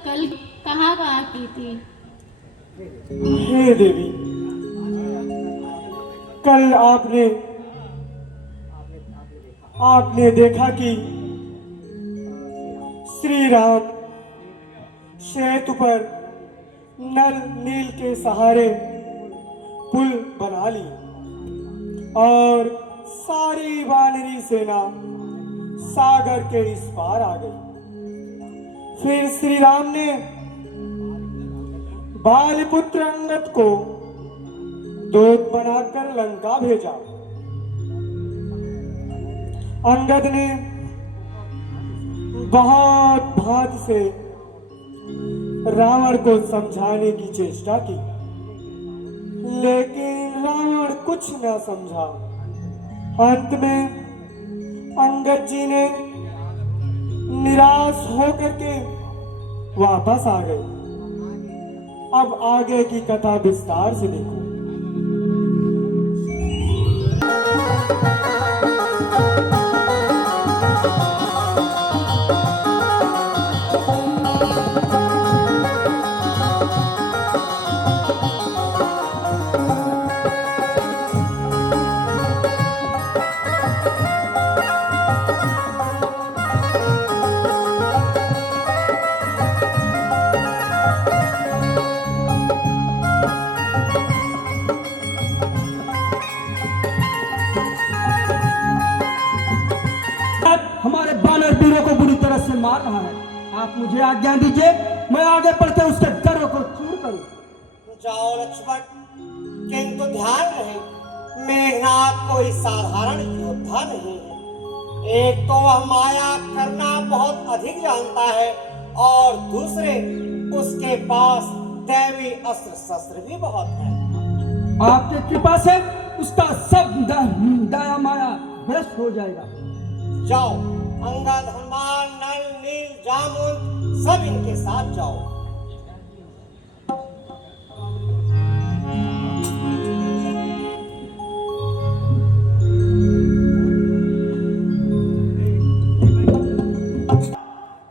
कल कहाँ कहाँ की थी? हे देवी, कल आपने देखा कि श्री राम सेतु पर नल नील के सहारे पुल बना ली और सारी वानरी सेना सागर के इस पार आ गई। फिर श्री राम ने बालपुत्र अंगद को दूत बनाकर लंका भेजा। अंगद ने बहुत भांति से रावण को समझाने की चेष्टा की, लेकिन रावण कुछ न समझा। अंत में अंगद जी ने निराश होकर के वापस आ गए। अब आगे की कथा विस्तार से देखो। हमारे बानर वीरों को बुरी तरह से मार रहा है। आप मुझे आज्ञा दीजिए, मैं आगे बढ़कर उसके डरों को चूर करूं। जाओ लक्ष्मण, किंतु ध्यान रहे, मेघनाथ कोई साधारण योद्धा नहीं है। एक तो वह माया करना बहुत अधिक जानता है और दूसरे उसके पास दैवी अस्त्र शस्त्र भी बहुत है। आपके कृपा से उसका सब दया माया भ्रष्ट हो जाएगा। जाओ, अंगद, हनुमान, नल, नील, जामुन सब इनके साथ जाओ।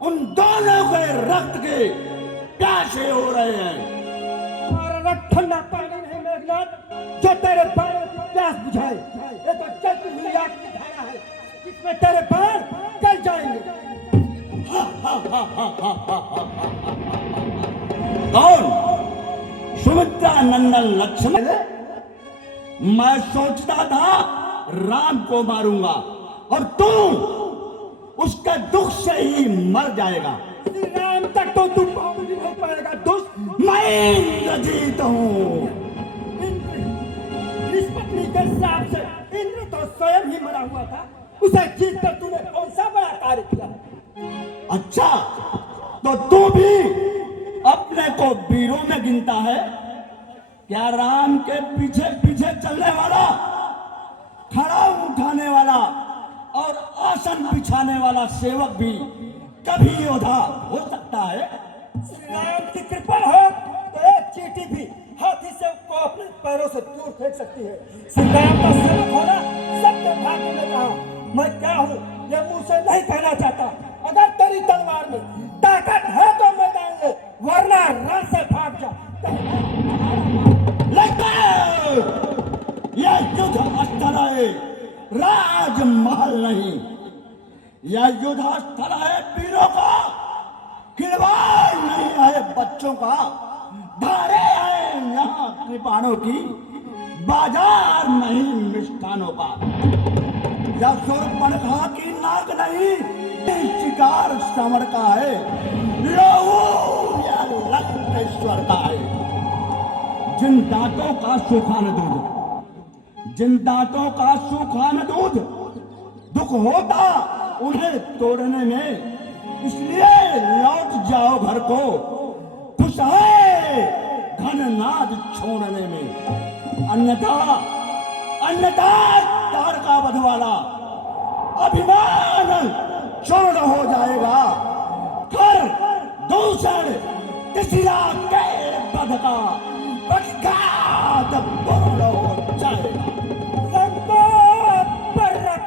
उन दोनों के रक्त के प्यासे हो रहे हैं। और ठंडा पानी नहीं मेघनाथ जो तेरे पैरों की प्यास बुझाए। ये तो चलती हुई आग की धारा है जिसमें तेरे पैर जल जाएंगे। कौन? सुमित्रा नंदन लक्ष्मण? मैं सोचता था राम को मारूंगा और तू उसके दुख से ही मर जाएगा। श्री राम तक तो तू पहुंच नहीं पाएगा दुष्ट। मैं इंद्रजीत हूँ। निष्पत्ति के हिसाब से इंद्र तो स्वयं ही मरा हुआ था, उसे जीत कर तूने कौन सा बड़ा कार्य किया? अच्छा, तो तू भी अपने को वीरों में गिनता है क्या? राम के पीछे पीछे चलने वाला, खड़ा उठाने वाला और आसन बिछाने वाला सेवक भी कभी योद्धा हो सकता है? श्री राम की कृपा हो तो एक चींटी भी हाथी से को अपने पैरों से दूर फेंक सकती है। श्री राम का सेवक होना सबके भाग्य में कहा। मैं क्या हूँ ये मुंह से नहीं कहना चाहता। अगर तेरी तलवार में ताकत है तो मैदान में, वरना रण से भाग जा। यह युद्ध स्थल है, राजमहल नहीं। यह युद्ध स्थल है वीरों का, खिलवाड़ नहीं है बच्चों का। धारे हैं यहाँ कृपाणों की, बाजार नहीं मिष्ठानों का। यह शूर्पणखा की नाक नहीं, शिकार समर का है। लहू या लंकेश्वर का है। जिन दांतों का सूखा न दूध, जिन दांतों का सूखा न दूध, दुख होता उन्हें तोड़ने में। इसलिए लौट जाओ घर को, खुश है घननाद छोड़ने में। अन्यथा तारका वध वाला अभिमान चूर्ण हो जाएगा। कर दूषण तिसरा के पद का प्रख्यात पूर्ण हो जाएगा।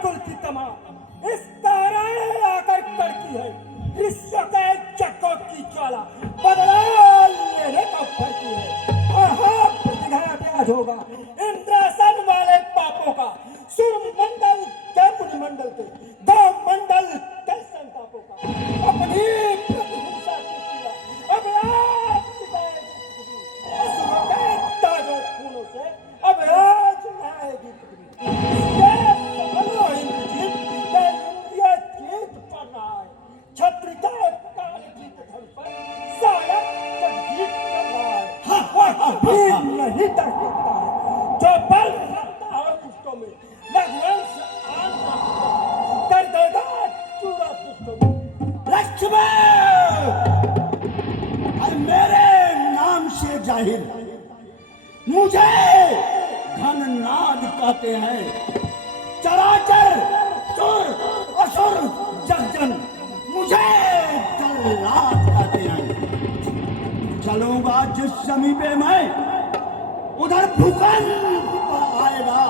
कुल की तमाम इस तारा आकर करती है। ऋषियों का एक चक्कों की ज्वाला लक्ष्मण, अरे मेरे नाम से जाहिर मुझे घननाद कहते हैं। चराचर सुर असुर जगजन मुझे जल्लाद कहते हैं। चलूंगा जिस समीपे मैं उधर भूकंप आएगा।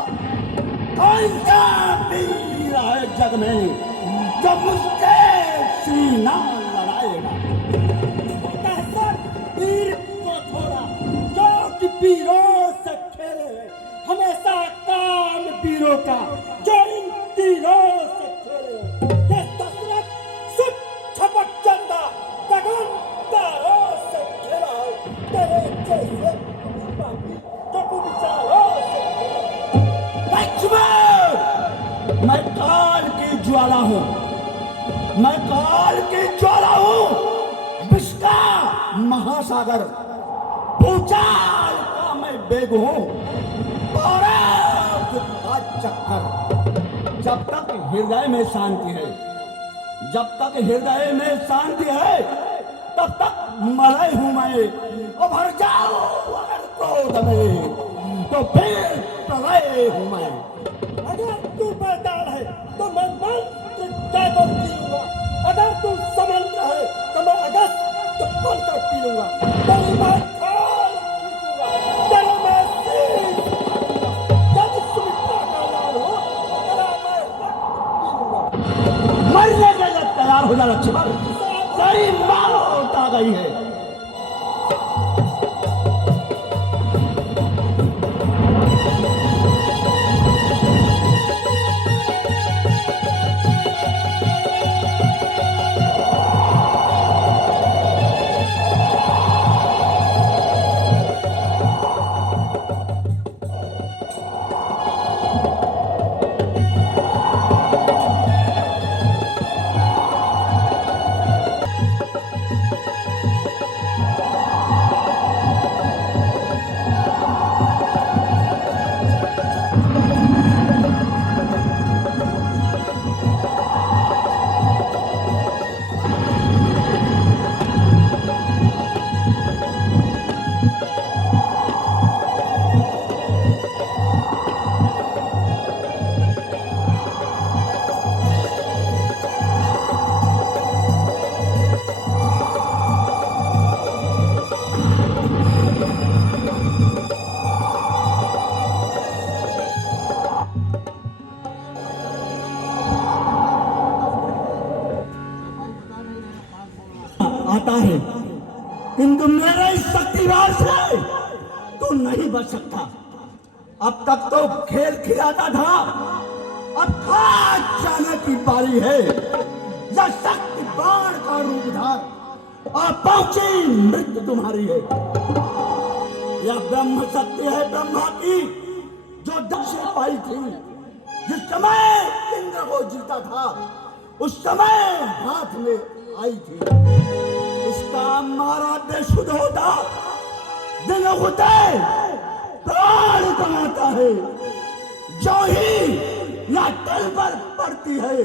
कौन सा वीर है जग में जो मुझसे सीना लड़ाएगा? वीर को छोड़ा जो कि वीरों से खेले, हमेशा काम वीरों का जो इन तीरों से खेले। ये दशरथ सुत छपट चंदा गगन तारों से खेला है, तेरे जैसे बाकी जो विचारों से खेला। लक्ष्मण, मैं काल की ज्वाला हूं, मैं काल की ज्वाला हूं, विश्व का महासागर, भूचाल का मैं बेग हूं, पौराणिक का चक्कर। जब तक हृदय में शांति है, जब तक हृदय में शांति है, तब तक मलय हूं मैं। और भर जाओ अगर क्रोध में तो फिर प्रलय हूं मैं। अगर तू मैदान है तो मैं मंत्र जाकर पी लूंगा, अगर तू समुद्र है तो मैं अगस्त बनकर पी लूंगा, तेरी मैं खाल पीऊंगा, तेरा मैं शीश पीऊंगा। जब सुमित्रा का लाल हो तेरा मैं रक्त पीऊंगा। मरने के लिए तैयार हो जा लक्ष्मण, तेरी मौत आ गई है। आता है, किंतु मेरे इस शक्तिवान से तू नहीं बच सकता। अब तक तो खेल खिलाता था, अब खास जाने की बारी है। यह शक्ति बाण का रूप धार और पहुंची मृत्यु तुम्हारी है। यह ब्रह्म सत्य है ब्रह्मा की जो दक्ष ने पाई थी। जिस समय इंद्र को जीता था उस समय हाथ में आई थी। इसका मारा बेशुद्ध होता, दिन होते प्राण कमाता है। जो ही या तल पर पड़ती है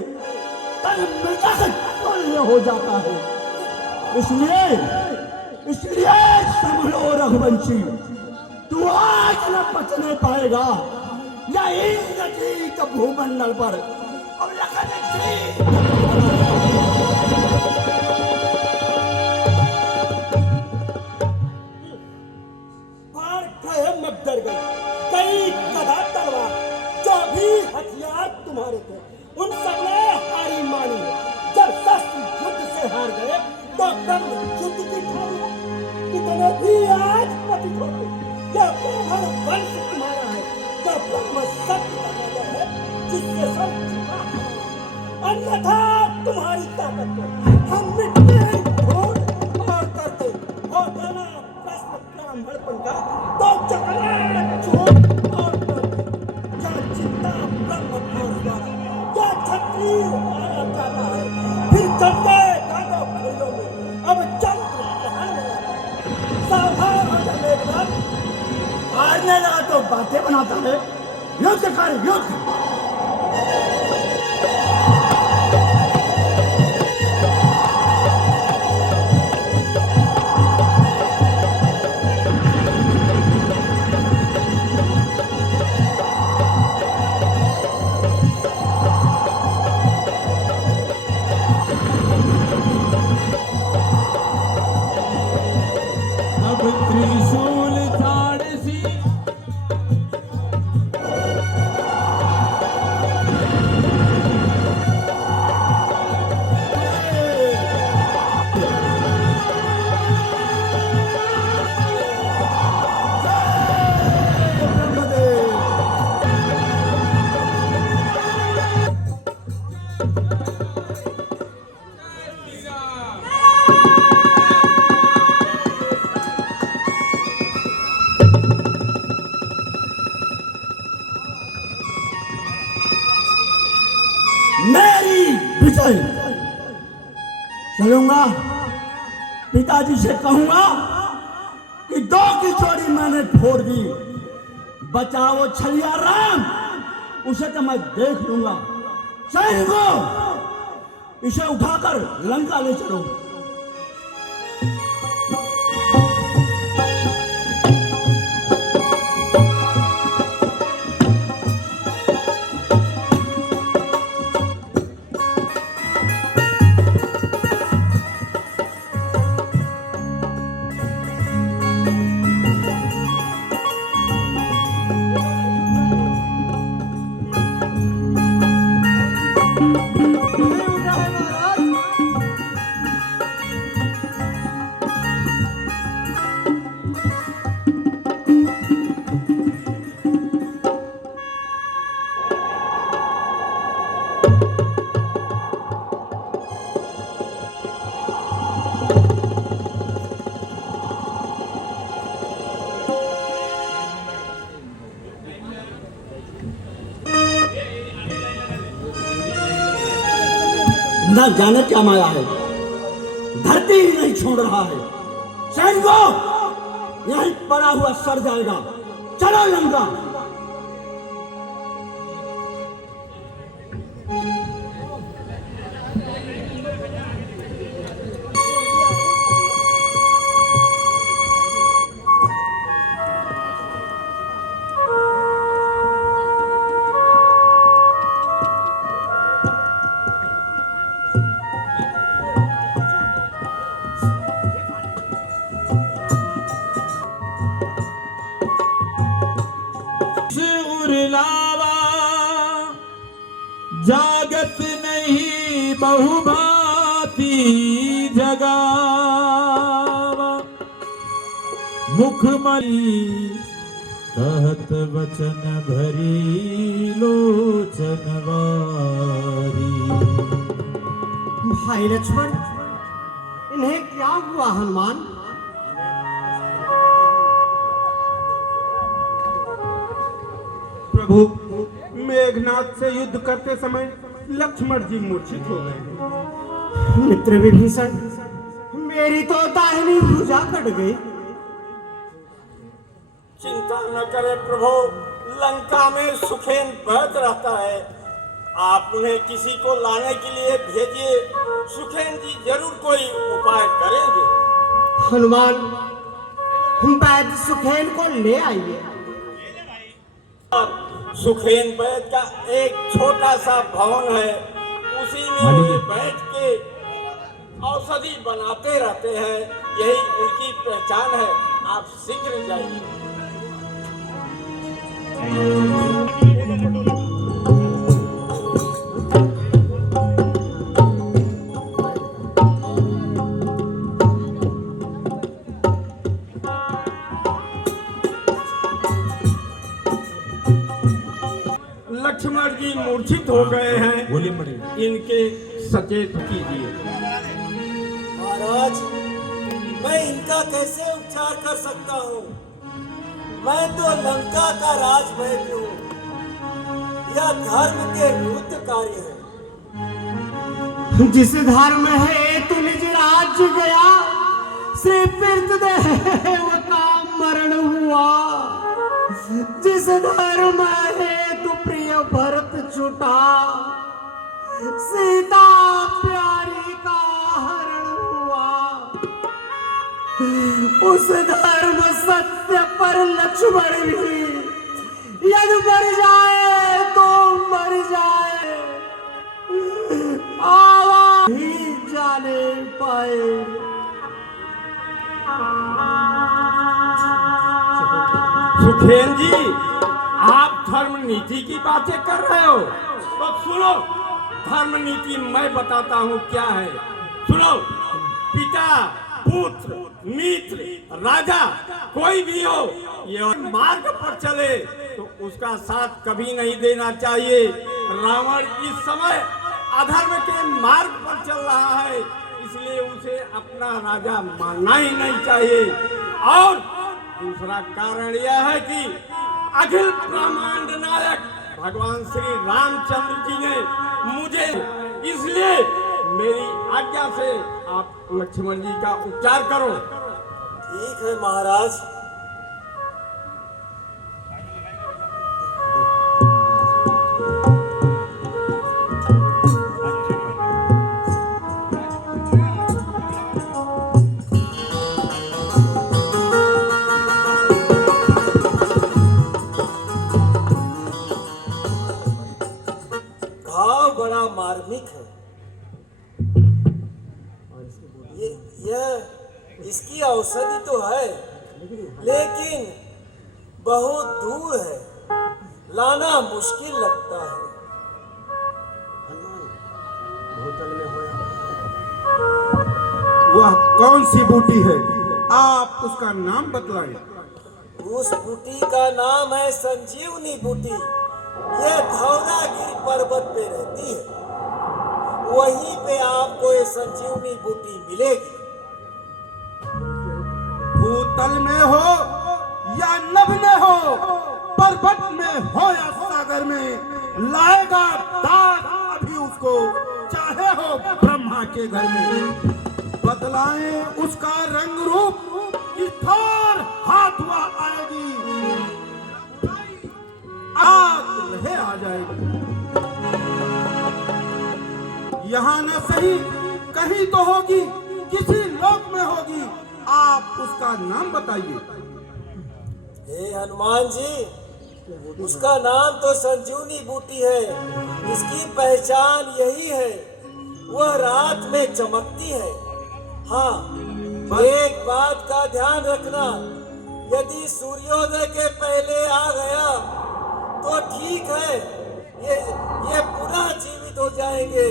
तल मृतक तुल्य हो जाता है। इसलिए संभलो रघुवंशी, तू आज न बचने पाएगा या इंद्र की भूमंडल पर और लखन जी डर गई। कई कदा तलवार जो भी हथियार तुम्हारे थे उन सब ने हारी मानी। जब शस्त्र युद्ध से हार गए तो ब्रह्म युद्ध की ठानी। कितने भी आज पतित हो गए। यह ब्राह्मण वंश तुम्हारा है, यह ब्रह्म सत्य का राजा है जिससे सब झुका है। अन्यथा तुम्हारी ताकत को हम मिट्टी ढूंढ और करते और देना प्रश्न ब्राह्मणपन का तो चकरा चोट और क्या चिंता ब्रह्म को द्वारा क्या क्षत्रिय माना जाता है। फिर चलते गांधो फूलों में अब चंद्र ग्रहण में सावधान हो जाने के बाद हारने लगा तो बातें बनाता है। युद्ध कर युद्ध। त्रिशूल झाड़ सी मेरी विजय। चलूंगा, पिताजी से कहूंगा कि 2 की जोड़ी मैंने फोड़ दी, बचाओ छलिया राम, उसे तो मैं देख लूंगा। सैनिकों, इसे उठाकर लंका ले चलो। न जाने क्या माया है, धरती ही नहीं छोड़ रहा है। सैनिकों, यहीं पड़ा हुआ सड़ जाएगा, चलो लंका। उरलावा जागत नहीं बहुभांति जगावा, मुखमणि कहत वचन भरी लोचन वारी। भाई लक्ष्मण, इन्हें क्या हुआ हनुमान? प्रभु, मेघनाथ से युद्ध करते समय लक्ष्मण जी मूर्छित हो गए। मित्र विभीषण, मेरी तो दाहिनी भुजा कट गई। चिंता न करे प्रभु, लंका में सुखेन बहत रहता है। आप उन्हें किसी को लाने के लिए भेजिए, सुखेन जी जरूर कोई उपाय करेंगे। हनुमान, वैद्य सुखेन को ले आइए। सुखेन वैद्य का एक छोटा सा भवन है, उसी में वे बैठ के औषधि बनाते रहते हैं, यही उनकी पहचान है। आप शीघ्र जाइए। लक्ष्मण जी मूर्छित हो गए हैं, इनके सचेत कीजिए। महाराज, मैं इनका कैसे उपचार कर सकता हूँ? मैं तो लंका का राजवैद्य हूँ। यह धर्म के विरुद्ध कार्य है। जिस धर्म है तू निज राज्य गया, श्री देव का मरण हुआ। जिस धर्म है तू प्रिय भरत छुटा, सीता प्यारी का हरण हुआ। उस धर्म सत्य पर लक्ष्मण भी यदि मर जाए तो मर जाए, आवाज ही जाने पाए। सुखेन जी, आप धर्म नीति की बातें कर रहे हो तो सुनो, धर्म नीति मैं बताता हूँ क्या है। सुनो, पिता, पुत्र, मित्र, राजा कोई भी हो, ये मार्ग पर चले तो उसका साथ कभी नहीं देना चाहिए। रावण इस समय अधर्म के मार्ग पर चल रहा है, इसलिए उसे अपना राजा मानना ही नहीं चाहिए। और दूसरा कारण यह है कि अखिल ब्रह्मांड नायक भगवान श्री रामचंद्र जी ने मुझे, इसलिए मेरी आज्ञा से आप लक्ष्मण जी का उपचार करो। ठीक है महाराज। घाव बड़ा मार्मिक है। यह इसकी औषधि तो है, लेकिन बहुत दूर है, लाना मुश्किल लगता है। वह कौन सी बूटी है, आप उसका नाम बतलाएं। उस बूटी का नाम है संजीवनी बूटी। यह धौलागिरी पर्वत पे रहती है, वहीं पे आपको ये संजीवनी बूटी मिलेगी। भूतल में हो या नभ में हो, पर्वत में हो या सागर में, लाएगा दाग अभी उसको, चाहे हो ब्रह्मा के घर में। बदलाएं उसका रंग रूप, कि थोर हाथ हुआ आएगी, आग रहे आ जाएगी। यहाँ न सही कहीं तो होगी, किसी लोक में होगी, आप उसका नाम बताइए। हे हनुमान जी, उसका नाम तो संजीवनी बूटी है। इसकी पहचान यही है, वह रात में चमकती है। हाँ, एक बात का ध्यान रखना, यदि सूर्योदय के पहले आ गया तो ठीक है, ये पुनः जीवित हो जाएंगे।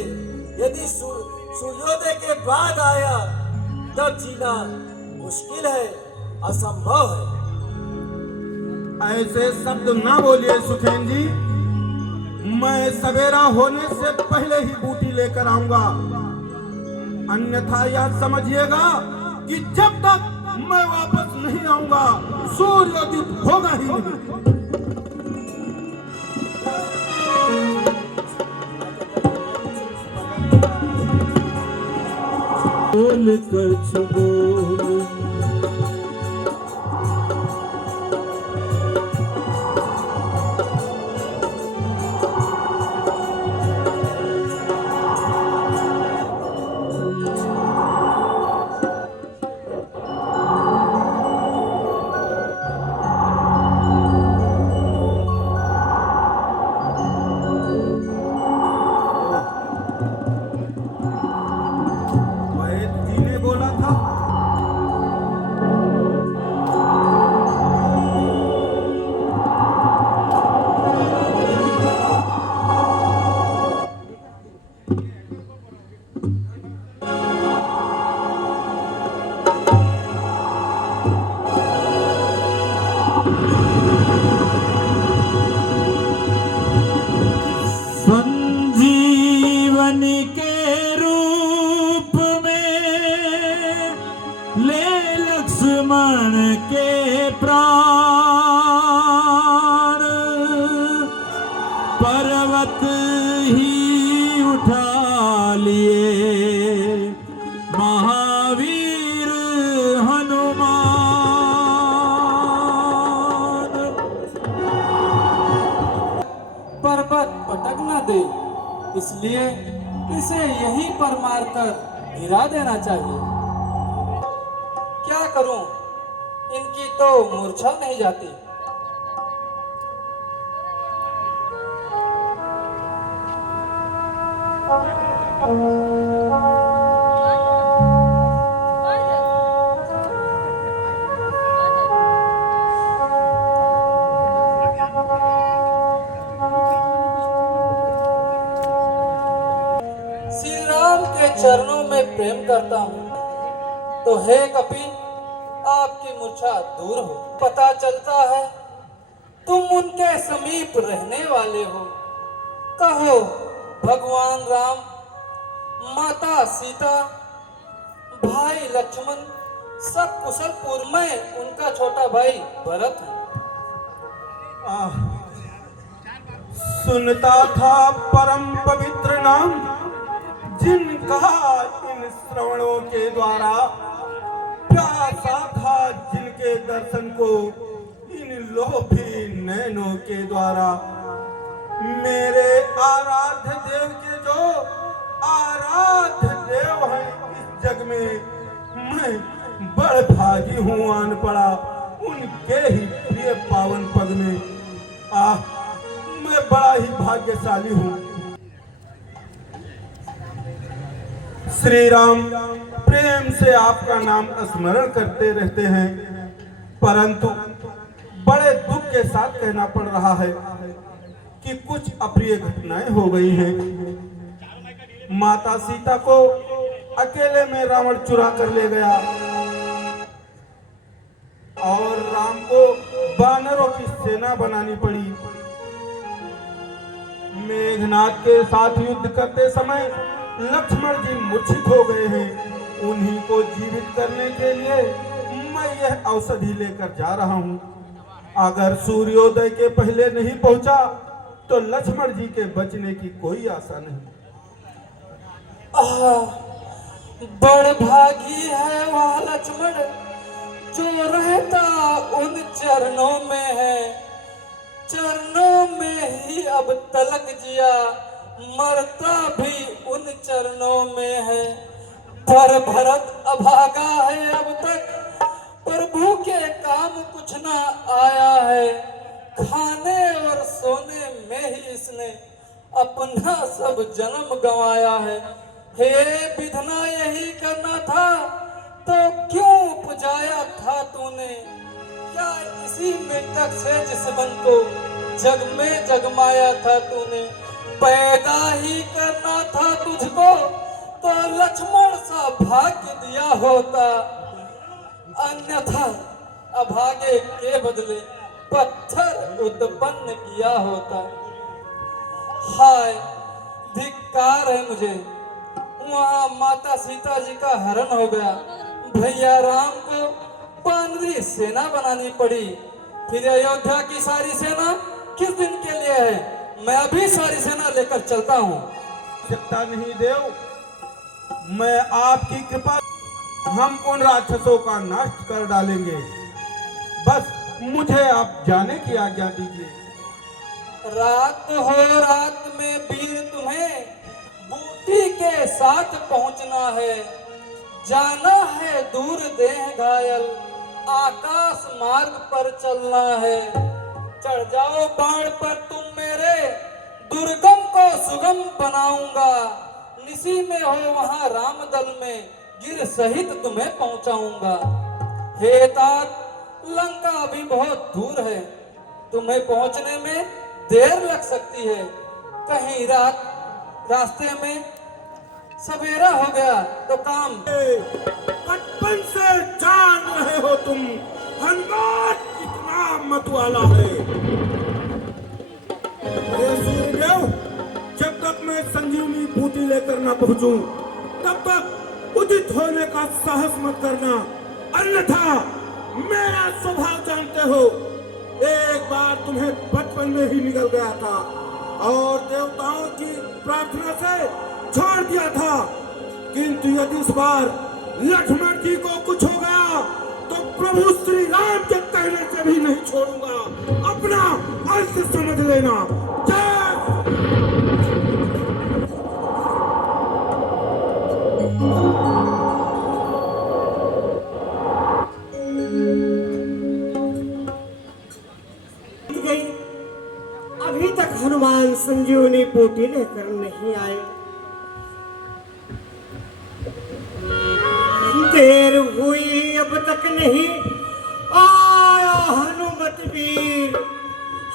यदि सूर्योदय के बाद आया तब जीना मुश्किल है, असंभव है। ऐसे शब्द ना बोलिए सुखेन जी, मैं सवेरा होने से पहले ही बूटी लेकर आऊंगा। अन्यथा यह समझिएगा कि जब तक मैं वापस नहीं आऊंगा सूर्योदित होगा ही नहीं। बोल कछ बोल संजीवनी के रूप में ले लक्ष्मण के प्राण, पर्वत ही उठा लिए महावीर हनुमान। पर्वत पटक न दे, इसलिए इसे यहीं पर मारकर गिरा देना चाहिए। क्या करूं, इनकी तो मूर्छा नहीं जाती। करता हूँ तो हे कपि आपकी मूर्छा दूर हो। पता चलता है तुम उनके समीप रहने वाले हो। कहो भगवान राम, माता सीता, भाई लक्ष्मण सब कुशलपुर में उनका छोटा भाई भरत है। सुनता था परम पवित्र नाम, जिनका इन श्रवणों के द्वारा प्यासा था, जिनके दर्शन को इन लोभी नैनों के द्वारा। मेरे आराध्य देव के जो आराध्य देव हैं इस जग में, मैं बड़ भागी हूँ आन पड़ा उनके ही प्रिय पावन पद में। मैं बड़ा ही भाग्यशाली हूँ। श्री राम प्रेम से आपका नाम स्मरण करते रहते हैं, परंतु बड़े दुख के साथ कहना पड़ रहा है कि कुछ अप्रिय घटनाएं हो गई हैं। माता सीता को अकेले में रावण चुरा कर ले गया और राम को वानरों की सेना बनानी पड़ी। मेघनाथ के साथ युद्ध करते समय लक्ष्मण जी मूर्छित हो गए हैं। उन्हीं को जीवित करने के लिए मैं यह औषधि लेकर जा रहा हूँ। अगर सूर्योदय के पहले नहीं पहुंचा तो लक्ष्मण जी के बचने की कोई आशा नहीं। बड़ भागी है वह लक्ष्मण जो रहता उन चरणों में है। चरणों में ही अब तलक जिया, मरता भी उन चरणों में है। पर भरत अभागा है अब तक, प्रभु के काम कुछ ना आया है। खाने और सोने में ही इसने अपना सब जन्म गंवाया है। हे विधना यही करना था तो क्यों उपजाया था तूने? क्या इसी मृतक से जिस मन को जग में जगमाया था तूने? पैदा ही करना था तुझको तो लक्ष्मण सा भाग्य दिया होता, अन्यथा अभागे के बदले पत्थर उत्पन्न किया होता। हाय धिक्कार है मुझे, वहां माता सीता जी का हरण हो गया, भैया राम को वानरी सेना बनानी पड़ी, फिर अयोध्या की सारी सेना किस दिन के लिए है? मैं अभी सारी सेना लेकर चलता हूँ। चिंता नहीं देव, मैं आपकी कृपा, हम उन राक्षसों का नाश कर डालेंगे। बस मुझे आप जाने की आज्ञा दीजिए। रात हो, रात में वीर तुम्हें बूटी के साथ पहुंचना है। जाना है दूर देह घायल, आकाश मार्ग पर चलना है। चढ़ जाओ बाण पर तुम मेरे, दुर्गम को सुगम बनाऊंगा। निसी में हो वहां राम दल में, गिर सहित तुम्हें पहुंचाऊंगा। हे तात, लंका अभी बहुत दूर है, तुम्हें पहुंचने में देर लग सकती है। कहीं रास्ते में सवेरा हो गया तो काम। बचपन से जान रहे हो तुम हनुमान कितना मतवाला है। सूर्यदेव, जब तक मैं संजीवनी बूटी लेकर न पहुंचूं तब तक उदित होने का साहस मत करना, अन्यथा मेरा स्वभाव जानते हो। एक बार तुम्हें बचपन में ही निकल गया था और देवताओं की प्रार्थना से छोड़ दिया था, किंतु यदि इस बार लक्ष्मण जी को कुछ हो गया तो प्रभु श्री राम के कहने से भी नहीं छोड़ूंगा। अपना अंत समझ लेना। अभी तक हनुमान संजीवनी बूटी लेकर नहीं आए। देर हुई अब तक नहीं आया हनुमत वीर।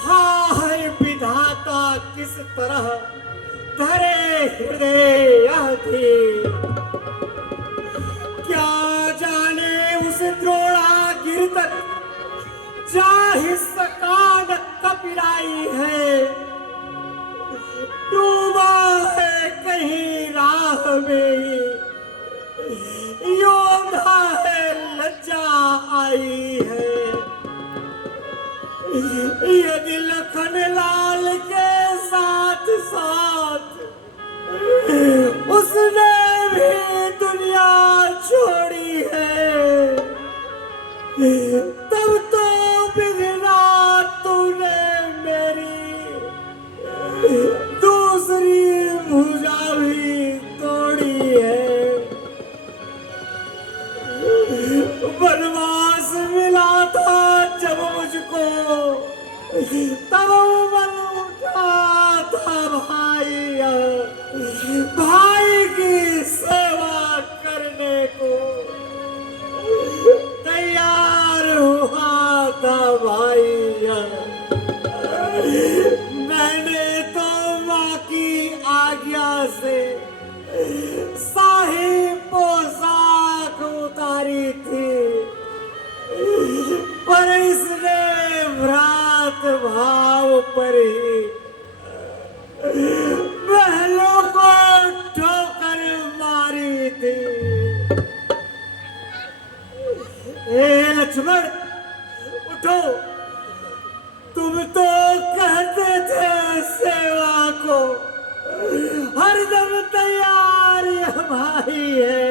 हाय विधाता, किस तरह धरे हृदय यह धीर। पिराई है, डूबा है कहीं राह में, योद्धा है लज्जा आई है। यदि लखन लाल के साथ साथ उसने भी दुनिया छोड़ी है, तब तो बिगना तूने मेरी दूसरी भुजा भी तोड़ी है। वनवास मिला था जब मुझको, तब मन उठा था भाई, भाई की सेवा करने को तैयार हुआ था भाई। मैंने तो माँ की आज्ञा से शाही पोशाक उतारी थी, पर इसने भ्रात भाव पर ही महलों को ठोकर मारी थी। हे लक्ष्मण उठो, तुम तो कहते थे सेवा को हरदम तैयार यह भाई है।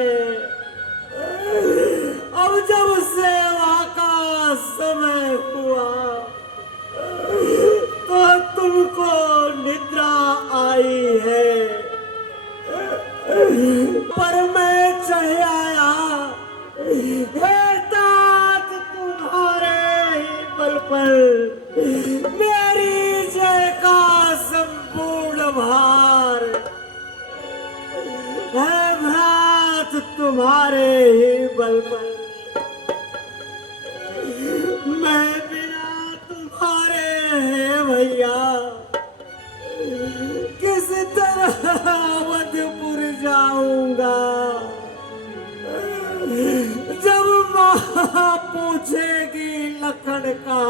अब जब सेवा का समय हुआ तो तुमको निद्रा आई है, पर मैं चढ़ आया हे तात तुम्हारे ही बल पर, मेरी जय का संपूर्ण भार है भ्रात तुम्हारे ही बल पर। मैं बिना तुम्हारे है भैया किस तरह अवधपुर जाऊंगा। जब माँ पूछेगी लखन का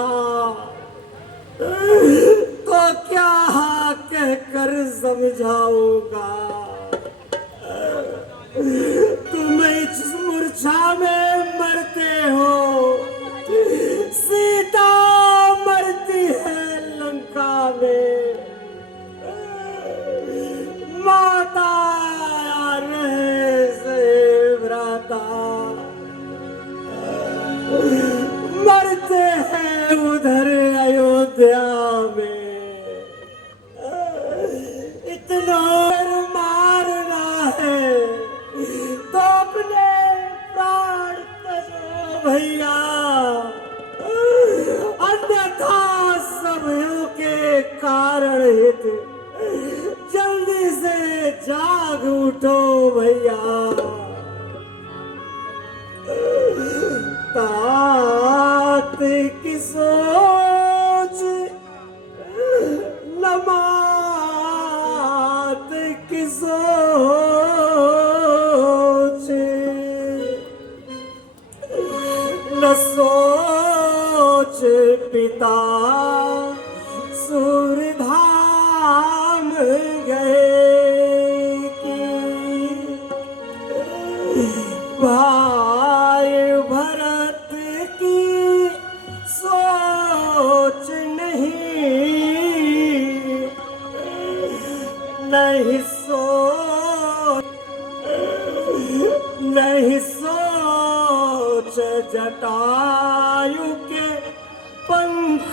तो क्या कहकर समझाऊंगा। तुम इस मूर्छा में मरते हो, सीता मरती है लंका में, माता रहे से भ्राता मरते हैं उधर अयोध्या में। इतना मारना है तो अपने प्राण तजो भैया, अन्यथा समयों के कारण हित जल्दी से जाग उठो भैया। तात की सोच न मात की सोच, न सोच पिता सूर्यधाम गए की, भाई भरत की सोच नहीं, नहीं सोच, नहीं सोच जटायु के पंख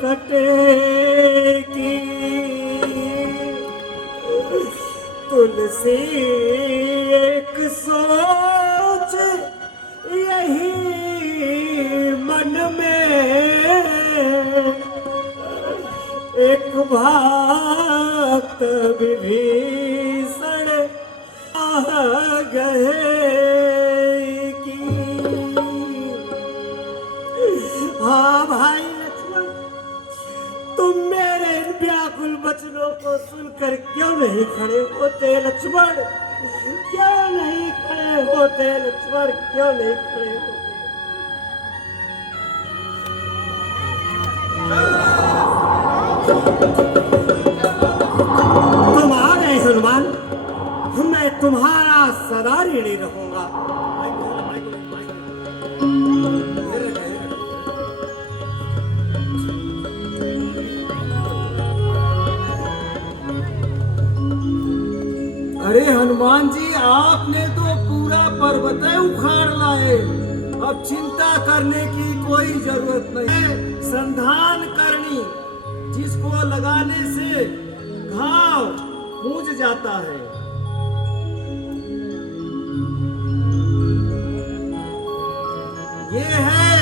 कटेगी। तुलसी एक सोच यही मन में, एक भक्त विभीषण आ गए की। हाँ भाई लक्ष्मण, तुम मेरे इन व्याकुल वचनों को सुनकर क्यों नहीं खड़े होते लक्ष्मण? क्यों नहीं खड़े होते लक्ष्मण? क्यों नहीं खड़े होते? तुम आ गए हनुमान, मैं तुम्हारा सदा ऋणी रहूंगा। अरे हनुमान जी, आपने तो पूरा पर्वत उखाड़ लाए। अब चिंता करने की कोई जरूरत नहीं है। संधान करनी, जिसको लगाने से घाव मूझ जाता है। ये है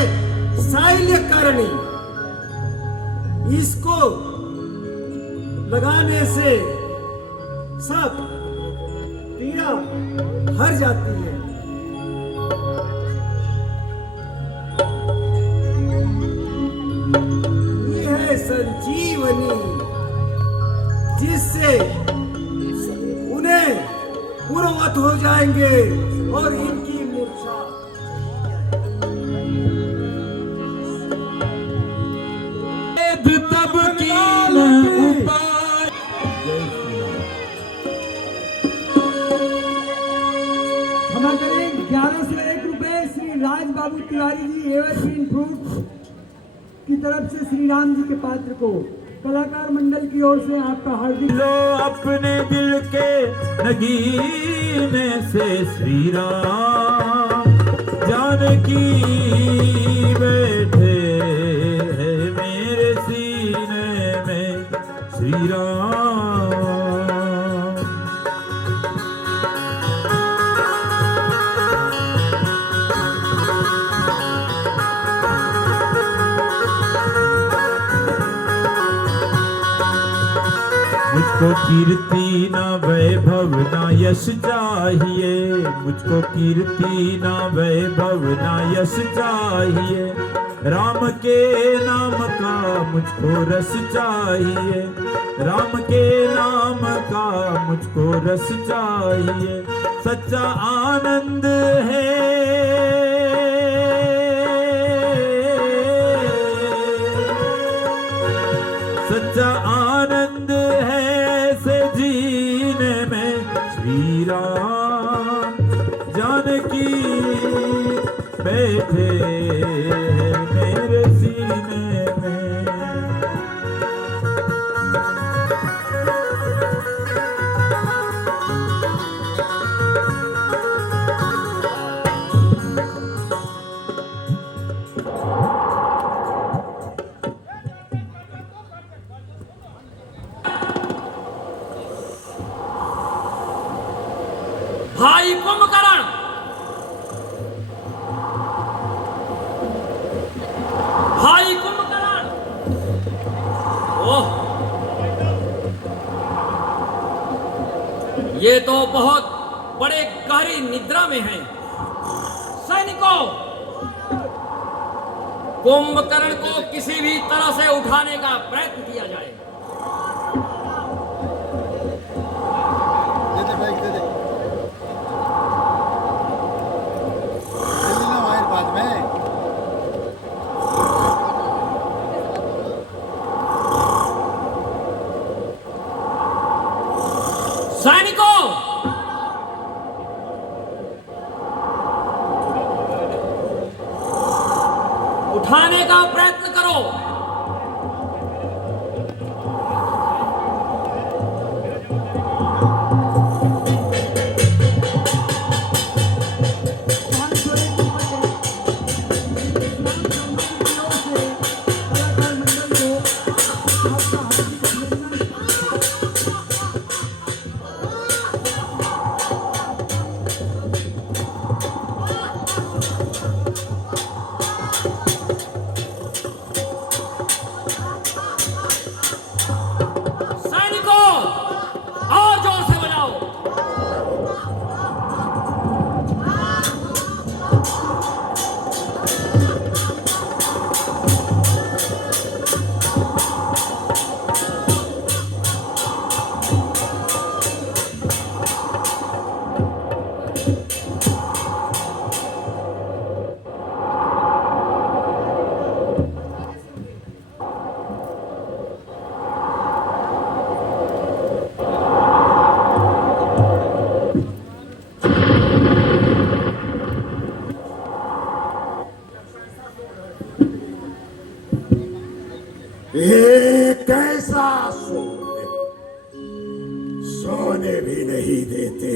शैल्य करनी, इसको लगाने से सब पीड़ा हर जाती है। ये है संजीवनी, जिससे उन्हें पूर्ववत हो जाएंगे और इनकी मूर्छा तब कीन उपाय। क्षमा करें, 1101 रुपए श्री राज बाबू तिवारी जी एवरग्रीन फ्रूट की तरफ से श्री राम जी के पात्र को कलाकार मंडल की ओर से आपका हार्दिक। लो अपने दिल के नगीने से श्री राम जानकी बैठे हैं मेरे सीने में श्री राम। मुझको कीर्ति ना वैभव ना यश चाहिए, मुझको कीर्ति ना वैभव ना यश चाहिए। राम के नाम का मुझको रस चाहिए, राम के नाम का मुझको रस चाहिए। सच्चा आनंद है सच्चा आनंद है से जीने में श्री राम जानकी बैठे हैं मेरे सीने में। भाई कुंभकर्ण, भाई कुंभकर्ण, ओह, ये तो बहुत बड़े गहरी निद्रा में हैं। सैनिकों, कुंभकर्ण को किसी भी तरह से उठाने का प्रयत्न किया जाए। सैनिकों, उठाने का प्रयत्न करो। ये कैसा सूर है, सोने भी नहीं देते।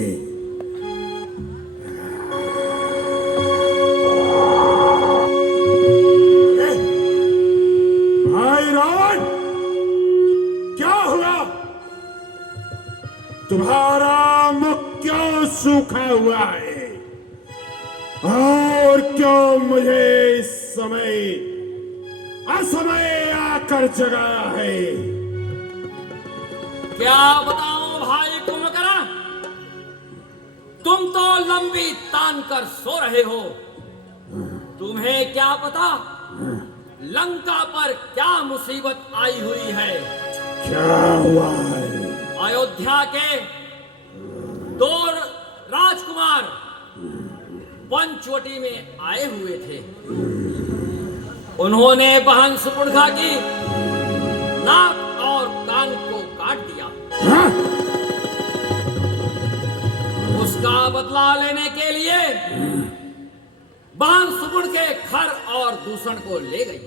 अरे, भाई रावण, क्या हुआ? तुम्हारा मुख क्यों सूखा हुआ है और क्यों मुझे इस समय असमय आकर जगाया है? क्या बताऊं भाई कुंभकर्ण, तुम तो लंबी तान कर सो रहे हो। तुम्हें क्या पता लंका पर क्या मुसीबत आई हुई है। क्या हुआ है? अयोध्या के 2 राजकुमार पंचवटी में आए हुए थे। उन्होंने बहन सुपुर्णा की नाक और कान को काट दिया। उसका बदला लेने के लिए बहन सुपुर्णा के खर और दूषण को ले गई।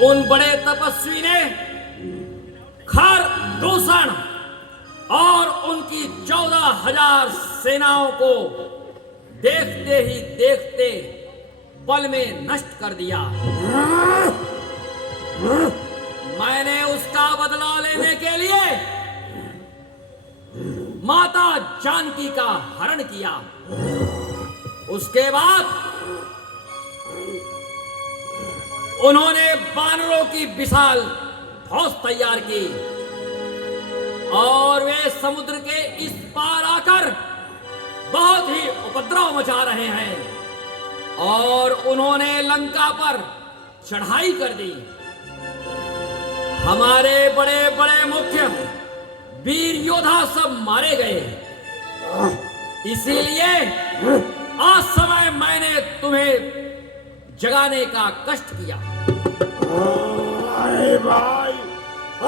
उन बड़े तपस्वी ने खर, दूषण और उनकी 14,000 सेनाओं को देखते ही देखते पल में नष्ट कर दिया। मैंने उसका बदला लेने के लिए माता जानकी का हरण किया। उसके बाद उन्होंने वानरों की विशाल फौज तैयार की और वे समुद्र के इस पार आकर बहुत ही उपद्रव मचा रहे हैं और उन्होंने लंका पर चढ़ाई कर दी। हमारे बड़े बड़े मुख्य वीर योद्धा सब मारे गए। इसीलिए आज समय मैंने तुम्हें जगाने का कष्ट किया। अरे भाई,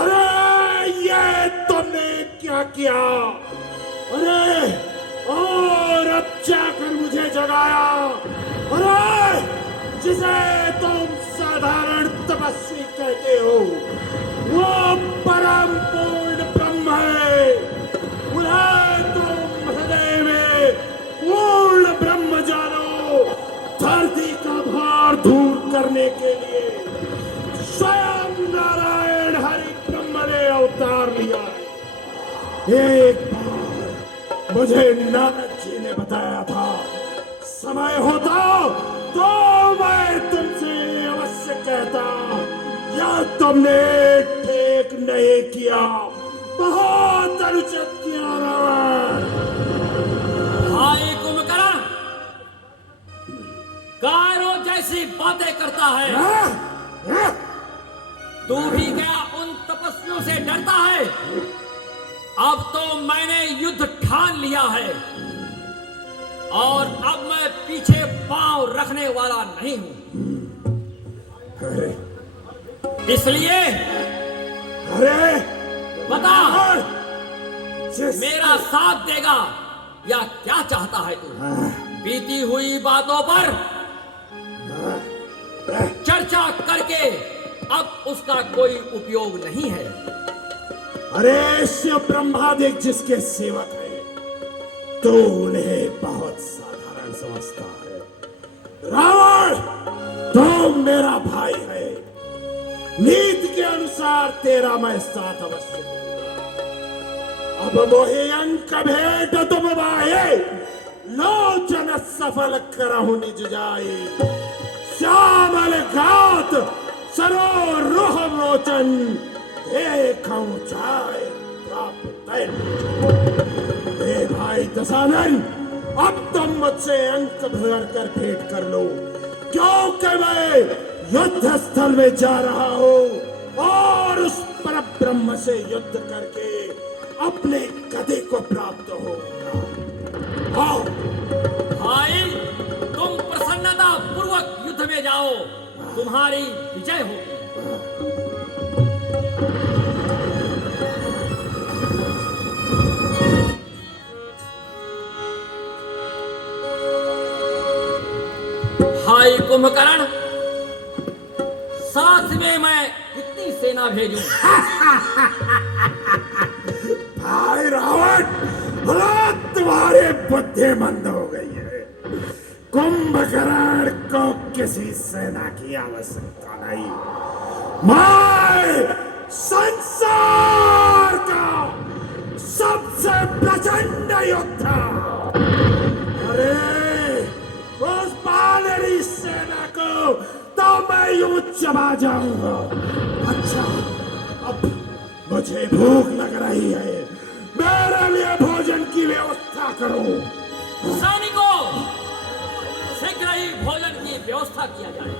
अरे ये तुमने क्या किया? अरे और अब जाकर मुझे जगाया। अरे जिसे तुम साधारण तपस्वी कहते हो वो परम पूर्ण ब्रह्म है। उन्हें तुम हृदय में पूर्ण ब्रह्म जानो। धरती का भार दूर करने के लिए स्वयं नारायण हरि ब्रह्म ने अवतार लिया है। एक बार मुझे नारद जी ने बताया था, समय होता तो मैं तुमसे अवश्य कहता, या तुमने ठीक नहीं किया, बहुत अनुचित किया रावण। भाई कुंभकर्ण, कायरों जैसी बातें करता है। तू भी क्या उन तपस्वियों से डरता है? अब तो मैंने युद्ध ठान लिया है और अब मैं पीछे पांव रखने वाला नहीं हूं। इसलिए अरे बता, जिस मेरा साथ देगा या क्या चाहता है तू? बीती हुई बातों पर चर्चा करके अब उसका कोई उपयोग नहीं है। अरे शिव ब्रह्मादिक जिसके सेवक है तो उन्हें बहुत साधारण समझता है। रावण, तुम मेरा भाई है, नीति के अनुसार तेरा मैं साथ अवश्य दूंगा। अब मोहे अंक भेंट तुम बाहे, लोचन सफल करहु निज जाए। श्यामल घात सरो रुह लोचन, देखऊं जाए प्राप्त हे भाई दशानन, अब तुम मुझसे अंक भर कर भेंट कर लो, क्योंकि मैं युद्ध स्थल में जा रहा हूं और उस पर ब्रह्म से युद्ध करके अपने गदे को प्राप्त होगा। आओ भाई, तुम प्रसन्नता पूर्वक युद्ध में जाओ, तुम्हारी विजय होगी। भाई कुंभकर्ण, साथ में मैं कितनी सेना भेजूं? भाई रावण, हालात तुम्हारे बुद्धिमंद हो गई है। कुंभकर्ण को किसी सेना की आवश्यकता नहीं। मैं संसार का सबसे प्रचंड योद्धा, अरे उस बानरी सेना को तो मैं यूं चबा जाऊंगा। अच्छा, अब मुझे भूख लग रही है, मेरे लिए भोजन की व्यवस्था करो। सैनिकों, शीघ्र ही भोजन की व्यवस्था किया जाए।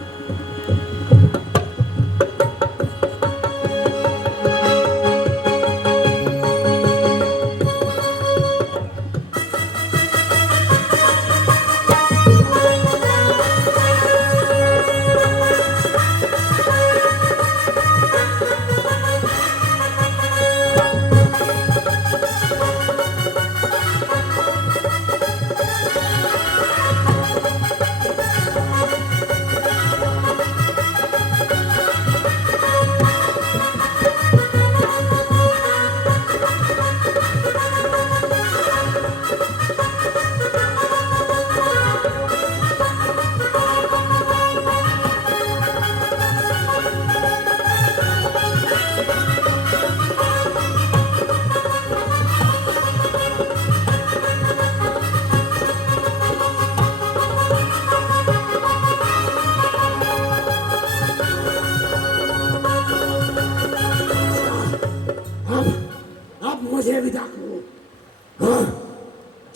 अब मुझे विदा करो।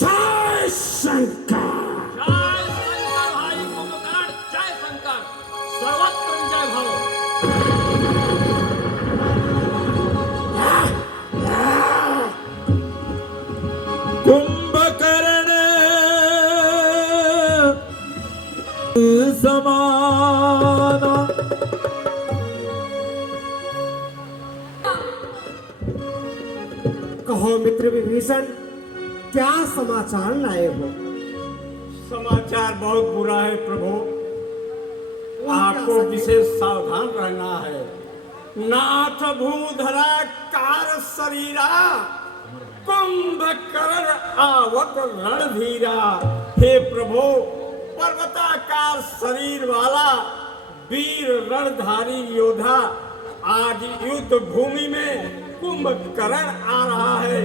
जय शंकर। जय शंकर भाई कुंभकर्ण, जय शंकर। सर्वत्र विजय भव। कुंभकर्ण समाना। कहो मित्र विभीषण, क्या समाचार लाए हो? समाचार बहुत बुरा है प्रभु। आपको विशेष सावधान रहना है। नाथ भूधरा कार शरीरा, कुंभकर्ण आवत रणधीरा। हे प्रभु, पर्वताकार शरीर वाला वीर रणधारी योद्धा आज युद्ध भूमि में कुंभकर्ण आ रहा है।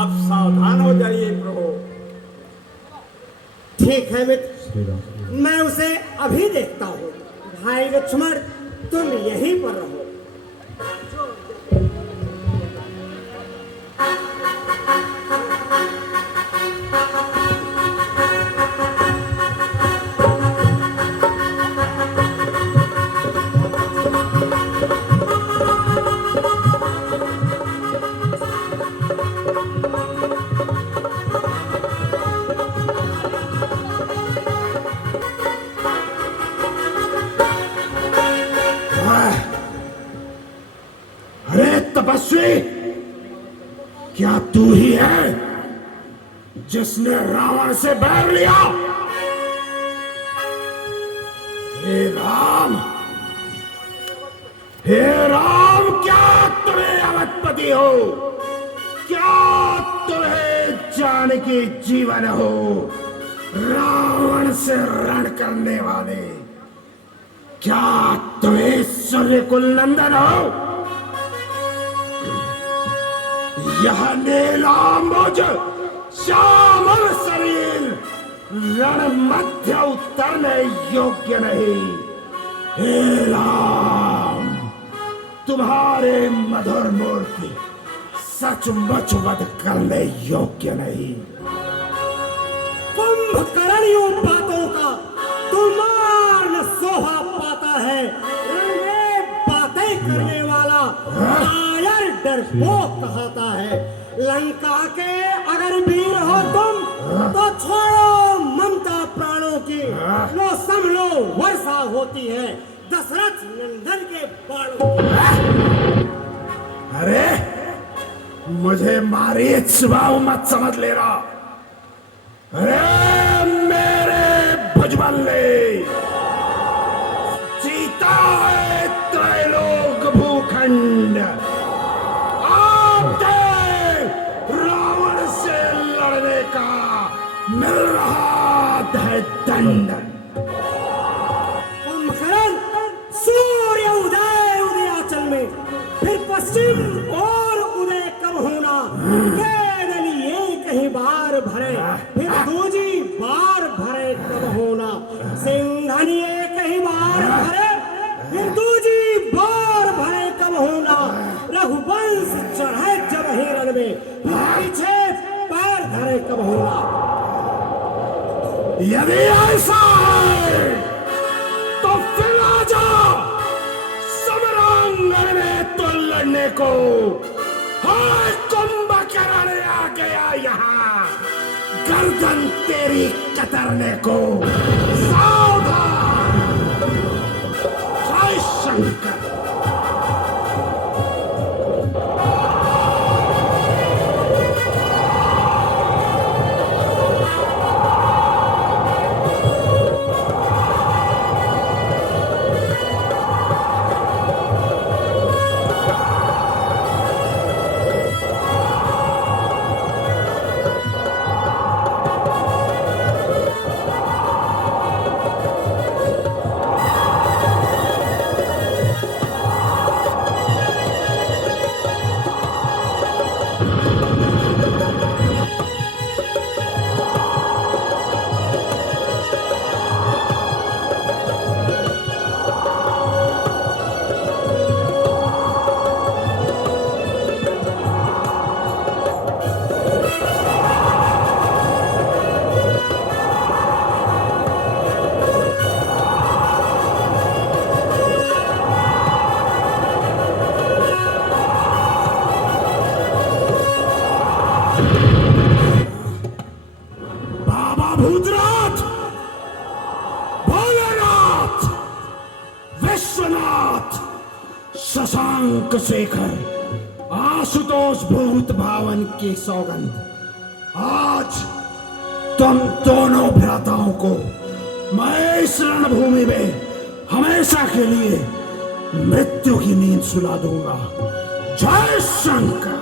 अब सावधान हो जाइए प्रभु। ठीक है मित्र, मैं उसे अभी देखता हूँ। भाई लक्ष्मण, तुम यहीं पर रहो। अरे तपस्वी, क्या तू ही है जिसने रावण से बैर लिया? हे राम, हे राम, क्या तुम्हें अवधपति हो? क्या तुम्हें जानकी जीवन हो? रावण से रण करने वाले, क्या तुम्हें सूर्य कुल नंदन हो? यह नीलांबुज श्यामल शरीर रण मध्य उतरने योग्य नहीं। हे राम, तुम्हारे मधुर मूर्ति सचमुच वध करने योग्य नहीं। कुंभकर्णियों बातों का तुमार न सोहा पाता है। ये बातें करने वाला कायर डरपोक कहता है। लंका के अगर वीर हो तुम तो छोड़ो ममता प्राणों की, लो समझो वर्षा होती है दशरथ नंदन के बाणों की। अरे मुझे मारी स्वभाव मत समझ लेना। अरे मेरे भुजबल ने जीता है क्रंदन। कुंभकर्ण सूर्य उदय उदयाचल में, फिर पश्चिम और उदय कब होना, केवल एक ही बार भरे, फिर दूजी बार भरे कब होना, सिंघनी एक ही बार भरे, फिर दूजी बार भरे कब होना, रघुवंश चढ़े जब हिरण में, फिर पीछे पैर धरे कब होना। यदि ऐसा है तो फिर आ जाओ समरांगण में तो लड़ने को। हाय कुंभकर्ण आ गया यहाँ गर्दन तेरी कतरने को। सावधान जय शंकर। भूतनाथ, भोलेनाथ, विश्वनाथ, शशांक शेखर, आशुतोष भूत भावन की सौगंध, आज तुम दोनों भ्राताओं को मैं इस रणभूमि में हमेशा के लिए मृत्यु की नींद सुला दूंगा। जय शंकर।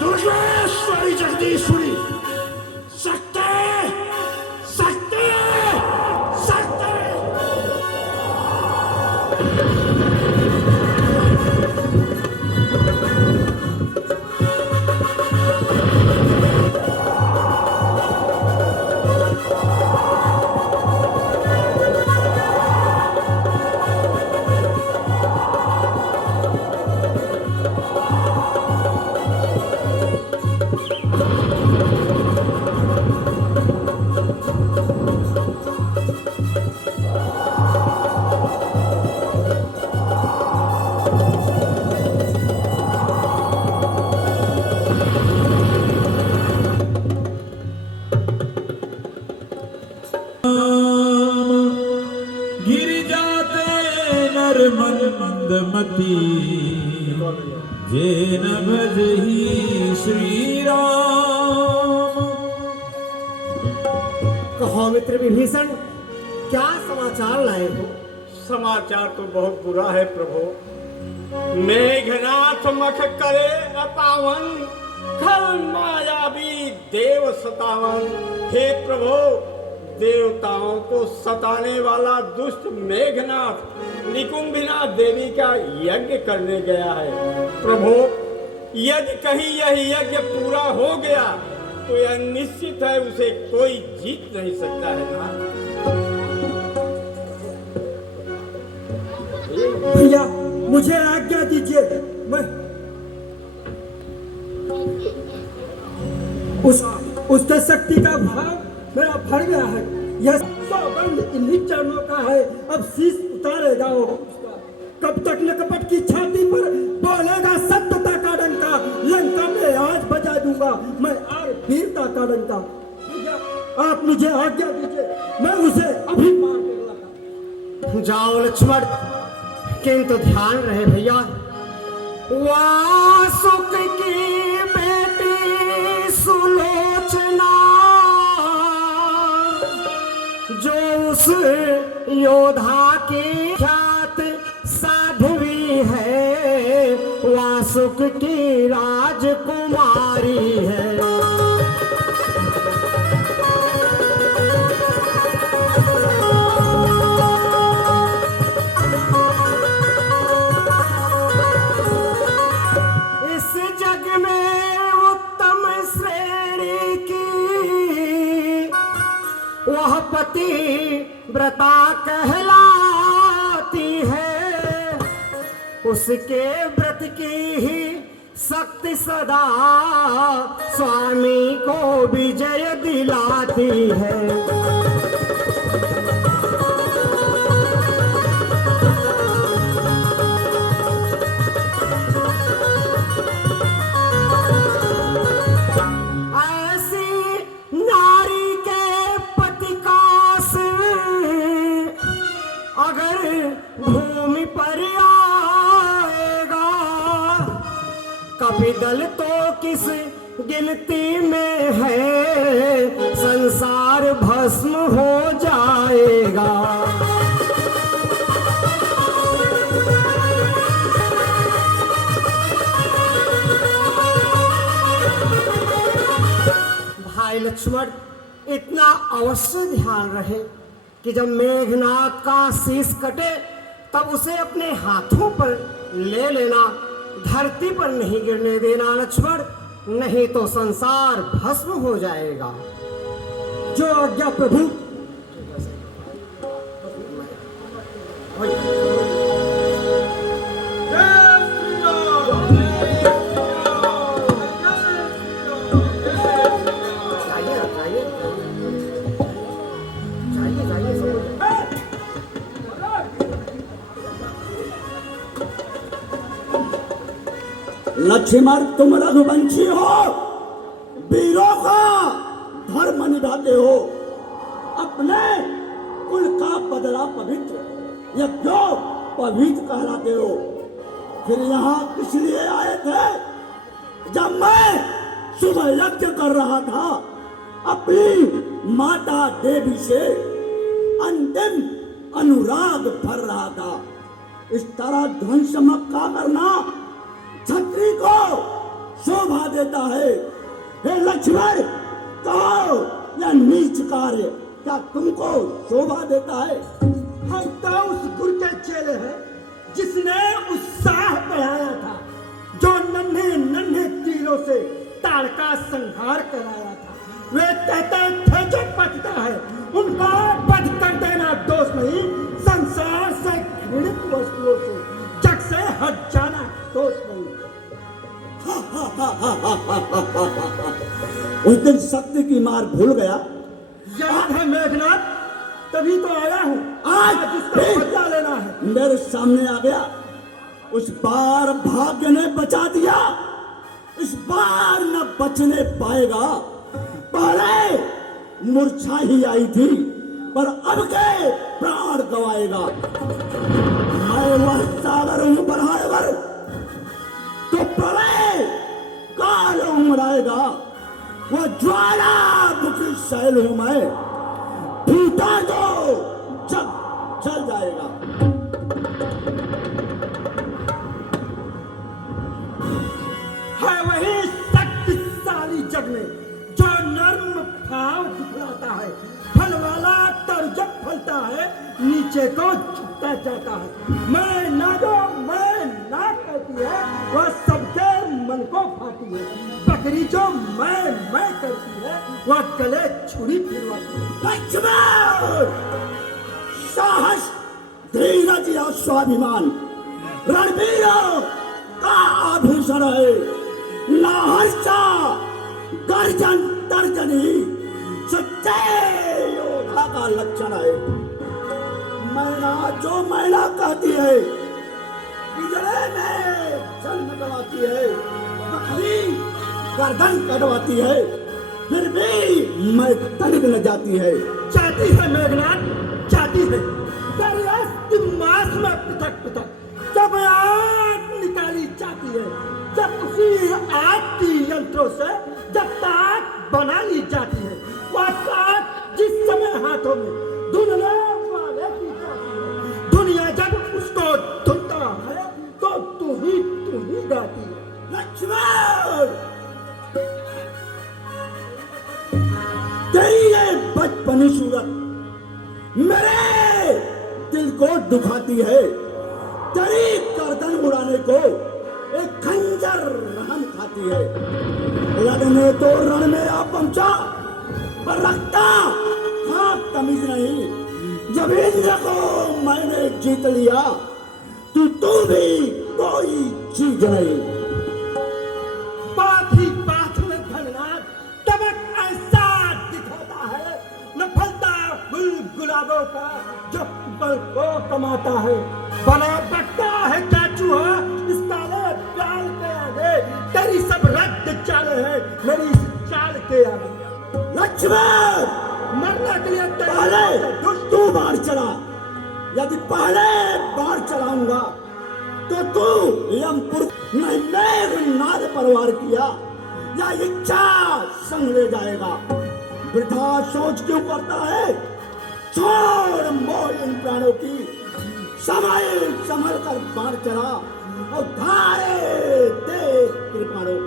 दुर्गेश्वरी जगदीश्वरी सकते सकते सकते। मंदमती जेन भजहि श्री राम। कहो मित्र विभीषण, क्या समाचार लाए हो? समाचार तो बहुत बुरा है प्रभु। मेघनाथ मख करे अपावन, खल मायावी देव सतावन। हे प्रभु, देवताओं को सताने वाला दुष्ट मेघनाथ निकुंभिना देवी का यज्ञ करने गया है। प्रभु, यदि कहीं यह यज्ञ पूरा हो गया तो यह निश्चित है उसे कोई जीत नहीं सकता है ना। भैया मुझे आज्ञा दीजिए, मैं उसके शक्ति का भाव मेरा भर गया है। यह सौगंध इन्हीं चरणों का है, अब शीश उतारेगा वो उसका। कब तक न कपट की छाती पर बोलेगा सत्यता का डंका, लंका में आज बजा दूंगा मैं और वीरता का डंका। भैया आप मुझे आज्ञा दीजिए, मैं उसे अभी मार दूंगा। जाओ लक्ष्मण, किंतु ध्यान रहे भैया, वासुक की बेटी सुलोचना जो उस योद्धा की ख्यात साध्वी है, वासुक की राजकुमारी है। वह पति व्रता कहलाती है, उसके व्रत की ही शक्ति सदा स्वामी को विजय दिलाती है। भूमि पर आएगा कपिदल तो किस गिनती में है, संसार भस्म हो जाएगा। भाई लक्ष्मण, इतना अवश्य ध्यान रहे कि जब मेघनाथ का शीश कटे तब उसे अपने हाथों पर ले लेना, धरती पर नहीं गिरने देना लक्ष्मण, नहीं तो संसार भस्म हो जाएगा। जो आज्ञा प्रभु। लक्ष्मण, तुम रघुवंशी हो, वीरों का धर्म निभाते हो, अपने कुल का बदला पवित्र या क्यों पवित्र कहलाते हो। फिर यहाँ किस लिए आए थे? जब मैं सुबह यज्ञ कर रहा था, अपनी माता देवी से अंतिम अनुराग भर रहा था। इस तरह ध्वंस मक्का करना छत्री को शोभा देता है। हे लक्ष्मण, कहो यह नीच कार्य क्या तुमको शोभा देता है? हम तो उस गुरु के चेले हैं जिसने उत्साह बढ़ाया था, जो नन्हे नन्हे तीरों से ताड़ का संहार कराया था। वे कहते थे जो पटता है उनका वध कर देना दोष नहीं, संसार से घृणित वस्तुओं से जग से हट जाना दोष नहीं। उस दिन शक्ति की मार भूल गया। याद है मेघनाथ, तभी तो आया हूँ, आज इसका बदला लेना है। मेरे सामने आ गया, उस बार भाग्य ने बचा दिया, इस बार न बचने पाएगा। पहले मूर्छा ही आई थी, पर अब के प्राण गवाएगा। मैं वह सागर हूं बढ़ाएगा तो प्रलय काल उमड़ाएगा, वह ज्वाला मुखी शैल हूं मैं, बच्चे को झुकता जाता है। मैं ना कहती है वह सबके मन को भाती है। बकरी जो मैं करती है वह गले छुरी फिरवाती है। लक्ष्मण, साहस, धीरज या स्वाभिमान रणवीरों का आभूषण है। नाहर्षा गर्जन तर्जनी सच्चे योद्धा का लक्षण है। मैना जो मैना कहती है, पिंजरे में जन्म गवाती है, बकरी गर्दन कटवाती है, फिर भी मैं तनिक न जाती है। जाती है मेघनाथ, जाती है। मास में पिटक जब आग निकाली जाती है, जब उसी आग की यंत्रों से जब ताक बना ली जाती है, वह ताक जिस समय हाथों में धुलने वाले की जाती है, दुनिया जब उसको धुलता है तो तू ही गाती है। लक्ष्मण, तेरी ये बचपनी सूरत मेरे दिल को दुखाती है। तेरी गर्दन उड़ाने को एक खंजर रहम खाती है। लड़ने तो रण में आ पहुंचा, पर रखता था तमीज नहीं। जब इंद्र को मैंने जीत लिया तो तू भी कोई चीज नहीं। बात ही बात में धननाथ तबक ऐसा दिखाता है, न फलता गुलाबों का जो पल को कमाता है। बना बकता है क्या चूहा इस काले प्याल के आगे, तेरी सब रद्द चाले है मेरी इस चाल के आगे। लक्ष्मण, मरने के लिए पहले तू बाढ़ चला। यदि पहले बाढ़ चलाऊंगा तो तू यमपुर में मेघनाद परवार किया या इच्छा संग ले जाएगा। वृथा सोच क्यों करता है? छोड़ मोह इन प्राणों की, संभल कर बाढ़ चला और धारे दे कृपाणों।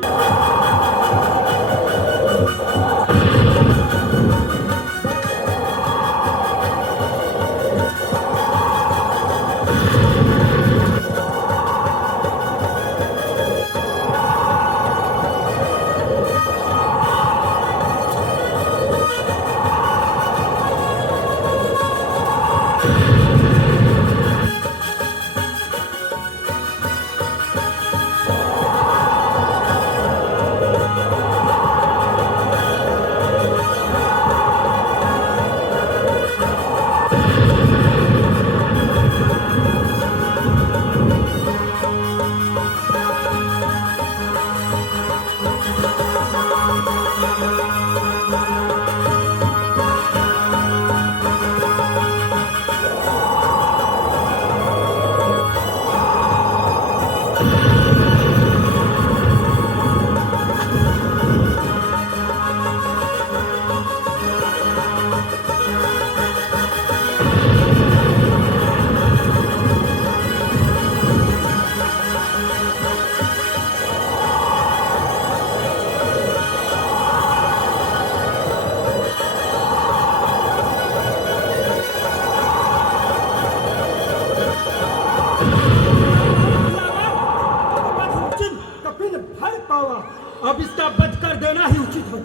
अब इसका बच कर देना ही उचित है।